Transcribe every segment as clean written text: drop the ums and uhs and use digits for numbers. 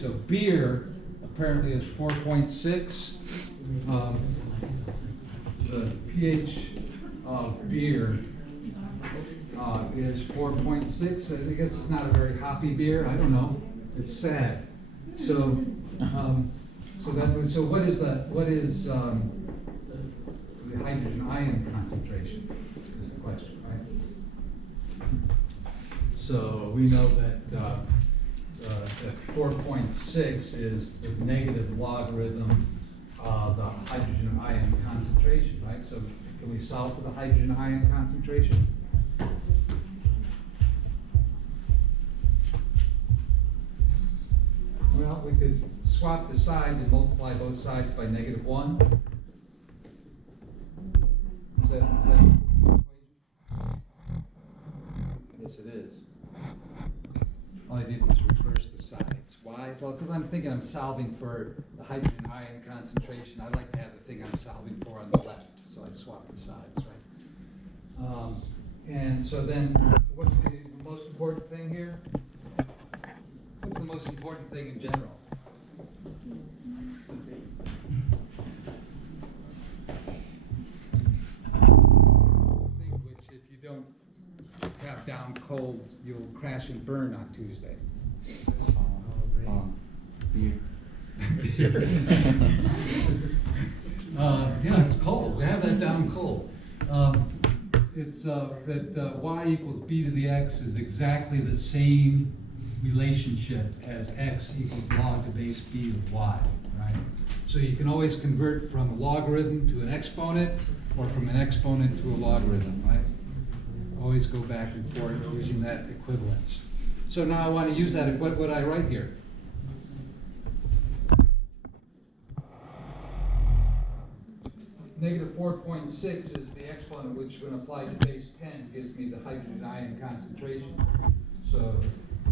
so beer apparently is 4.6. The pH of beer is 4.6. I guess it's not a very hoppy beer. I don't know. It's sad. So, so what is the hydrogen ion concentration? Is the question, right? So we know that that 4.6 is the negative logarithm of the hydrogen ion concentration, right? So can we solve for the hydrogen ion concentration? Well, we could swap the sides and multiply both sides by -1. Is that the equation? Yes, it is. All I did was reverse the sides. Why? Well, because I'm thinking I'm solving for the hydrogen ion concentration. I like to have the thing I'm solving for on the left, so I swap the sides, right? And so then, what's the most important thing here? What's the most important thing in general? Thing which, if you don't have down cold, you'll crash and burn on Tuesday. Beer. Beer. Yeah, it's cold. We have that down cold. It's that y equals b to the x is exactly the same relationship as x equals log to base b of y, right? So you can always convert from a logarithm to an exponent or from an exponent to a logarithm, right? Always go back and forth using that equivalence. So now I want to use that. What would I write here? Negative 4.6 is the exponent, which when applied to base 10 gives me the hydrogen ion concentration. So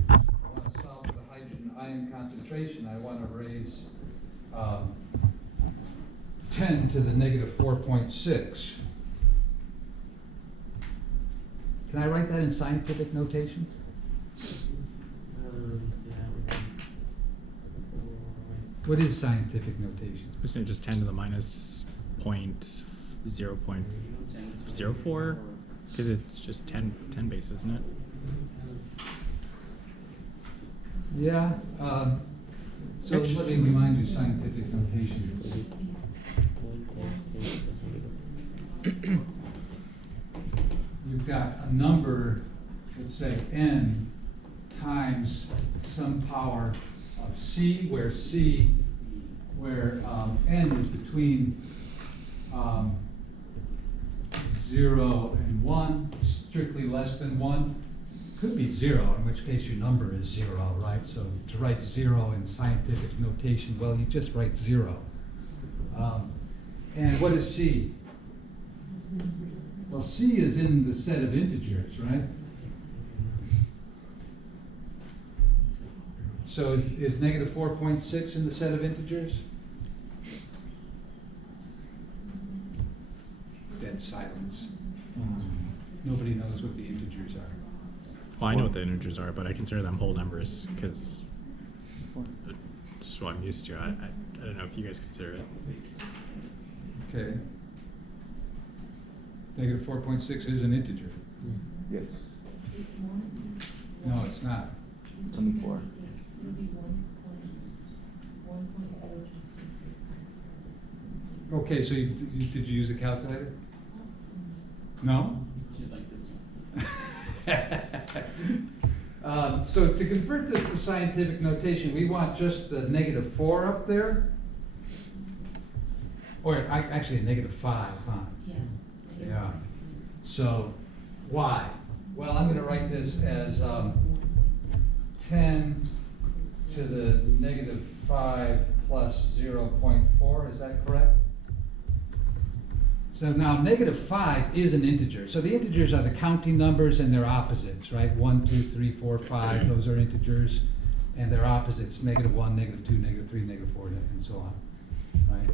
I want to solve for the hydrogen ion concentration. I want to raise 10 to the negative 4.6. Can I write that in scientific notation? What is scientific notation? Isn't it just 10 to the minus 0.04? Because it's just 10 base, isn't it? Yeah. So let me remind you scientific notation. You've got a number, let's say n times some power of c, where n is between 0 and 1, strictly less than 1. Could be 0, in which case your number is 0, right? So to write 0 in scientific notation, well, you just write 0. And what is c? Well, c is in the set of integers, right? So is negative 4.6 in the set of integers? Dead silence. Nobody knows what the integers are. Well, I know what the integers are, but I consider them whole numbers because just what I'm used to. I don't know if you guys consider it. Okay. Negative 4.6 is an integer. Yes. No, it's not. 24. Okay, so did you use a calculator? No? She's like this one. So to convert this to scientific notation, we want just the negative 4 up there. Or actually a negative 5, huh? Yeah. So y? Well, I'm going to write this as 10 to the negative 5 plus 0.4. Is that correct? So now negative 5 is an integer. So the integers are the counting numbers and their opposites, right? 1, 2, 3, 4, 5, those are integers. And their opposites, negative 1, negative 2, negative 3, negative 4, and so on, right?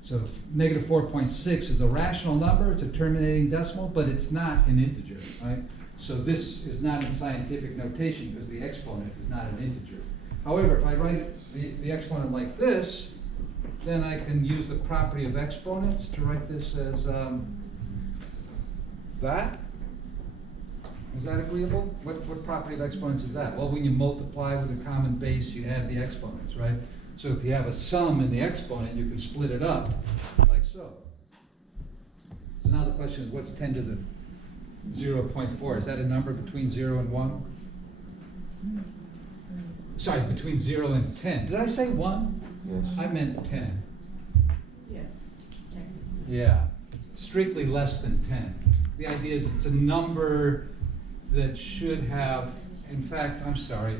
So negative 4.6 is a rational number, it's a terminating decimal, but it's not an integer, right? So this is not in scientific notation because the exponent is not an integer. However, if I write the exponent like this, then I can use the property of exponents to write this as, that. Is that agreeable? What property of exponents is that? Well, when you multiply with a common base, you add the exponents, right? So if you have a sum in the exponent, you can split it up like so. So now the question is, what's 10 to the 0.4? Is that a number between 0 and 1? Sorry, between 0 and 10. Did I say 1? Yes. I meant 10. Yeah. Yeah, strictly less than 10. The idea is it's a number that should have, in fact, I'm sorry,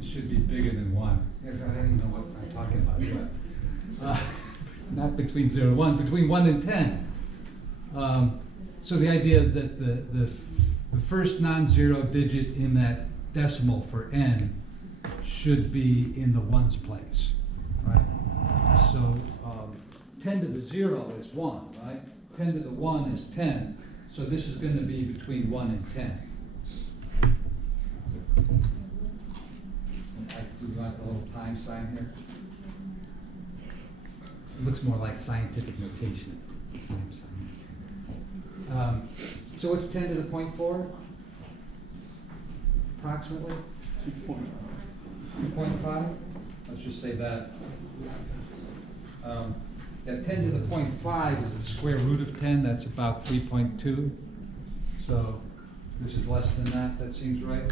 it should be bigger than 1. I don't even know what I'm talking about, but not between 0 and 1, between 1 and 10. So the idea is that the first non-zero digit in that decimal for n should be in the ones place, right? So 10 to the 0 is 1, right? 10 to the 1 is 10. So this is going to be between 1 and 10. Do you want the little time sign here? It looks more like scientific notation. Time sign. So what's 10 to the 0.4? Approximately? 2.5? Let's just say that. Yeah, 10 to the 0.5 is the square root of 10, that's about 3.2. So this is less than that, that seems right.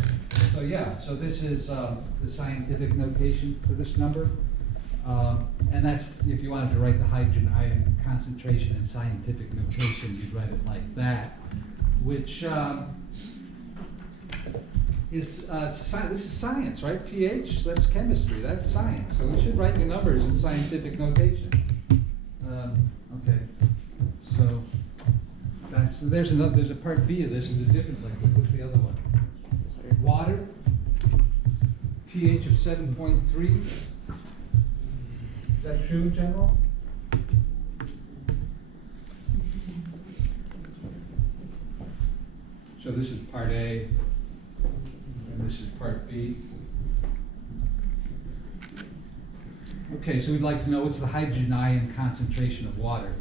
So yeah, so this is the scientific notation for this number. And that's, if you wanted to write the hydrogen ion concentration in scientific notation, you'd write it like that, which is, this is science, right? pH, that's chemistry, that's science. So we should write your numbers in scientific notation. Okay, so there's a part B of this, is a different liquid. What's the other one? Water, pH of 7.3. Is that true in general? So this is part A, and this is part B. Okay, so we'd like to know what's the hydrogen ion concentration of water.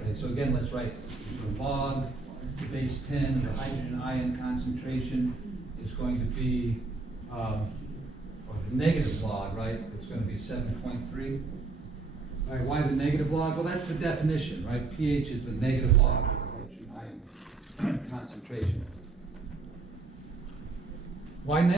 Okay, so again, let's write the log to base 10 of the hydrogen ion concentration is going to be, or the negative log, right? It's going to be 7.3. All right, why the negative log? Well, that's the definition, right? pH is the negative log of the hydrogen ion concentration. Why negative?